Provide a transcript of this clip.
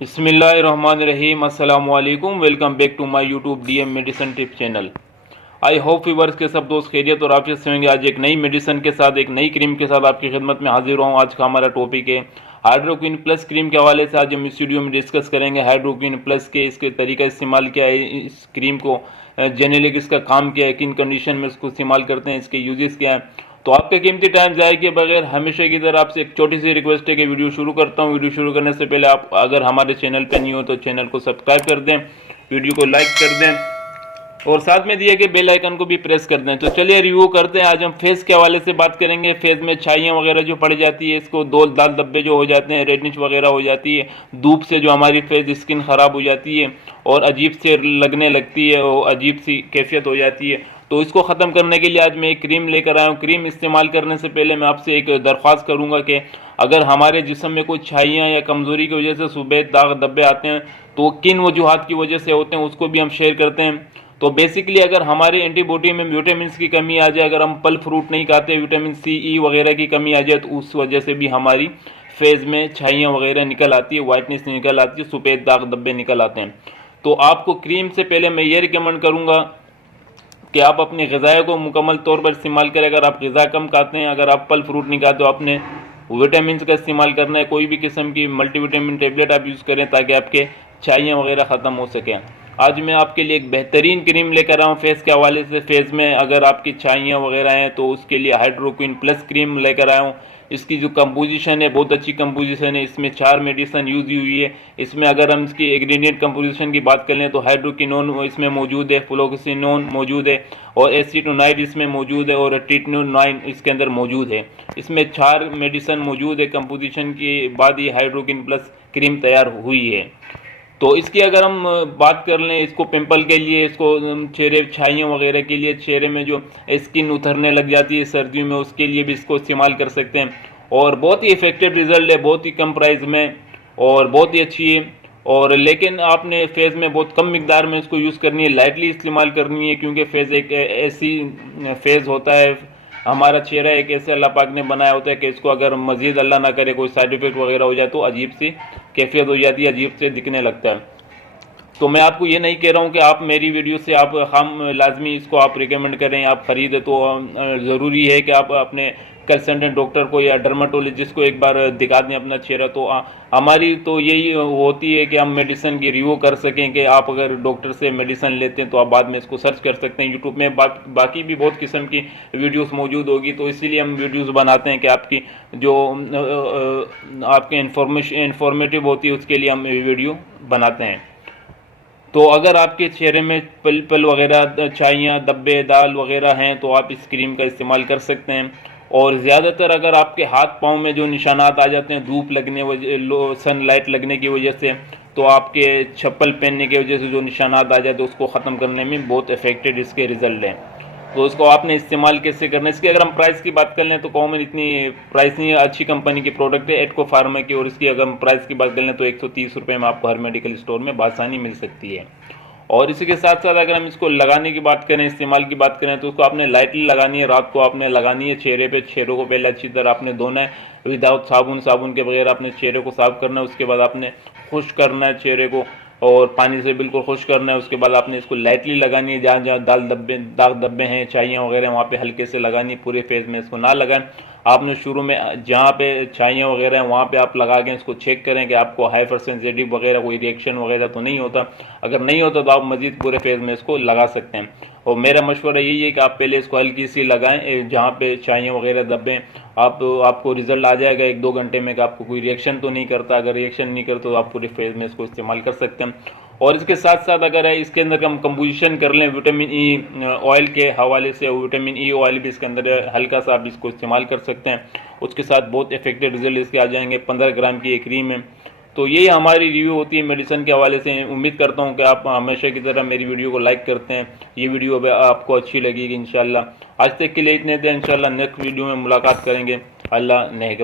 बिस्मिल्लाहिर्रहमानिर्रहीम। अस्सलाम वालेकुम। Welcome back to my YouTube DM medicine tip channel. I hope viewers के सब दोस्त खैरियत और आफियत से होंगे। आज एक नई मेडिसिन के साथ, एक नई क्रीम के साथ आपकी खिदमत में हाजिर हूँ। आज का हमारा टॉपिक है हाइड्रोक्विन प्लस क्रीम के हवाले से। आज हम इस वीडियो में डिस्कस करेंगे हाइड्रोक्विन प्लस के इसके तरीका इस्तेमाल क्या है, इस क्रीम को जेनेरिक इसका काम क्या है, किन कंडीशन में इसको इस्तेमाल करते हैं, इसके यूजेस क्या है। तो आपके कीमती टाइम ज़ाया किए बगैर हमेशा की तरह आपसे एक छोटी सी रिक्वेस्ट है कि वीडियो शुरू करता हूँ। वीडियो शुरू करने से पहले आप अगर हमारे चैनल पर नहीं हो तो चैनल को सब्सक्राइब कर दें, वीडियो को लाइक कर दें और साथ में दिए गए बेल आइकन को भी प्रेस कर दें। तो चलिए रिव्यू करते हैं। आज हम फेस के हवाले से बात करेंगे। फेस में छाइयाँ वगैरह जो पड़ जाती है, इसको दो दाल धब्बे जो हो जाते हैं, रेडनिश वगैरह हो जाती है, धूप से जो हमारी फेस स्किन ख़राब हो जाती है और अजीब से लगने लगती है और अजीब सी कैफियत हो जाती है, तो इसको ख़त्म करने के लिए आज मैं एक क्रीम लेकर आया हूँ। क्रीम इस्तेमाल करने से पहले मैं आपसे एक दरख्वास्त करूँगा कि अगर हमारे जिस्म में कोई छाइयाँ या कमज़ोरी की वजह से सफ़ेद दाग धब्बे आते हैं तो किन वजूहात की वजह से होते हैं उसको भी हम शेयर करते हैं। तो बेसिकली अगर हमारी एंटीबॉडी में विटामिन की कमी आ जाए, अगर हम फल फ्रूट नहीं खाते, विटामिन सी ई वगैरह की कमी आ जाए, तो उस वजह से भी हमारी फेस में छाइयाँ वगैरह निकल आती है, वाइटनेस निकल आती है, सफ़ेद दाग धब्बे निकल आते हैं। तो आपको क्रीम से पहले मैं ये रिकमेंड करूँगा कि आप अपनी ग़िज़ा को मुकम्मल तौर पर इस्तेमाल करें। अगर आप ग़िज़ा कम खाते हैं, अगर आप फल फ्रूट नहीं खाते, तो आपने विटामिन का इस्तेमाल करना है। कोई भी किस्म की मल्टीविटामिन टेबलेट आप यूज़ करें ताकि आपके छाइयाँ वगैरह ख़त्म हो सकें। आज मैं आपके लिए एक बेहतरीन क्रीम लेकर आया हूँ फेस के हवाले से। फेस में अगर आपकी छाइयाँ वगैरह हैं तो उसके लिए हाइड्रोक्विन प्लस क्रीम लेकर आया हूँ। इसकी जो कंपोजिशन है बहुत अच्छी कंपोजिशन है। इसमें 4 मेडिसिन यूज़ हुई है। इसमें अगर हम इसकी इंग्रेडिएंट कंपोजिशन की बात कर लें तो हाइड्रोक्विनोन इसमें मौजूद है, फ्लोक्सिनोन मौजूद है और एसीटोनाइड इसमें मौजूद है और ट्रिटिनोनाइन इसके अंदर मौजूद है। इसमें 4 मेडिसिन मौजूद है। कंपोजिशन के बाद ये हाइड्रोक्विन प्लस क्रीम तैयार हुई है। तो इसकी अगर हम बात कर लें, इसको पिंपल के लिए, इसको चेहरे छाइयों वगैरह के लिए, चेहरे में जो स्किन उतरने लग जाती है सर्दियों में, उसके लिए भी इसको इस्तेमाल कर सकते हैं और बहुत ही इफेक्टिव रिजल्ट है, बहुत ही कम प्राइस में और बहुत ही अच्छी है। और लेकिन आपने फेस में बहुत कम मिकदार में इसको यूज़ करनी है, लाइटली इस्तेमाल करनी है, क्योंकि फेस एक ऐसी फेस होता है, हमारा चेहरा एक ऐसे अल्लाह पाक ने बनाया होता है कि इसको अगर मज़ीद अल्लाह ना करे कोई साइड इफ़ेक्ट वगैरह हो जाए तो अजीब सी कैफियत हो जाती है, अजीब से दिखने लगता है। तो मैं आपको ये नहीं कह रहा हूँ कि आप मेरी वीडियो से आप हम लाजमी इसको आप रिकमेंड करें, आप ख़रीदें। तो ज़रूरी है कि आप अपने कंसल्टेंट डॉक्टर को या डर्माटोलॉजिस्ट को एक बार दिखा दें अपना चेहरा। तो हमारी तो यही होती है कि हम मेडिसिन की रिव्यू कर सकें कि आप अगर डॉक्टर से मेडिसिन लेते हैं तो आप बाद में इसको सर्च कर सकते हैं यूट्यूब में। बाकी भी बहुत किस्म की वीडियोस मौजूद होगी, तो इसीलिए हम वीडियोस बनाते हैं कि आपकी जो आपके इंफॉर्मेटिव होती है उसके लिए हम वीडियो बनाते हैं। तो अगर आपके चेहरे में पल वगैरह, छाइयाँ, धब्बे, दाल वगैरह हैं तो आप इस क्रीम का इस्तेमाल कर सकते हैं। और ज़्यादातर अगर आपके हाथ पाँव में जो निशानात आ जाते हैं धूप लगने वजह, सनलाइट लगने की वजह से, तो आपके चप्पल पहनने की वजह से जो निशानात आ जाते हैं उसको ख़त्म करने में बहुत इफेक्टिव इसके रिज़ल्ट हैं। तो उसको आपने इस्तेमाल कैसे करना है, इसकी अगर हम प्राइस की बात कर लें तो कॉमन इतनी प्राइस नहीं है। अच्छी कंपनी की प्रोडक्ट है एटको फार्मा की, और इसकी अगर हम प्राइस की बात कर लें तो 130 रुपये में आपको हर मेडिकल स्टोर में बासानी मिल सकती है। और इसी के साथ साथ अगर हम इसको लगाने की बात करें, इस्तेमाल की बात करें, तो उसको आपने लाइटली लगानी है, रात को आपने लगानी है चेहरे पे। चेहरे को पहले अच्छी तरह आपने धोना है विदाउट साबुन के बगैर आपने चेहरे को साफ करना है। उसके बाद आपने खुश्क करना है चेहरे को और पानी से बिल्कुल खुश्क करना है। उसके बाद आपने इसको लाइटली लगानी है, जहाँ जहाँ दाग धब्बे हैं, छाइयाँ वगैरह, वहाँ पे हल्के से लगानी है, पूरे फेस में इसको ना लगाएं। आपने शुरू में जहाँ पे छाइयाँ वगैरह हैं वहाँ पे आप लगा के इसको चेक करें कि आपको हाइपर सेंसिटिव वगैरह कोई रिएक्शन वगैरह तो नहीं होता। अगर नहीं होता तो आप मज़ीद पूरे फेस में इसको लगा सकते हैं। और मेरा मशवरा यही है कि आप पहले इसको हल्की सी लगाएं जहाँ पे छाइयाँ वगैरह दबें। आपको रिजल्ट आ जाएगा 1-2 घंटे में कि आपको कोई रिएक्शन तो नहीं करता। अगर रिएक्शन नहीं करता तो आप पूरे फेस में इसको इस्तेमाल कर सकते हैं। और इसके साथ साथ अगर है इसके अंदर हम कंपोजिशन कर लें विटामिन ई ऑयल के हवाले से, विटामिन ई ऑयल भी इसके अंदर हल्का सा आप इसको इस्तेमाल कर सकते हैं। उसके साथ बहुत इफेक्टिव रिजल्ट इसके आ जाएंगे। 15 ग्राम की एक क्रीम है। तो यही हमारी रिव्यू होती है मेडिसिन के हवाले से। उम्मीद करता हूँ कि आप हमेशा की तरह मेरी वीडियो को लाइक करते हैं। ये वीडियो आपको अच्छी लगेगी इंशाल्लाह। आज तक के लिए इतने थे, इंशाल्लाह नेक्स्ट वीडियो में मुलाकात करेंगे। अल्लाह ने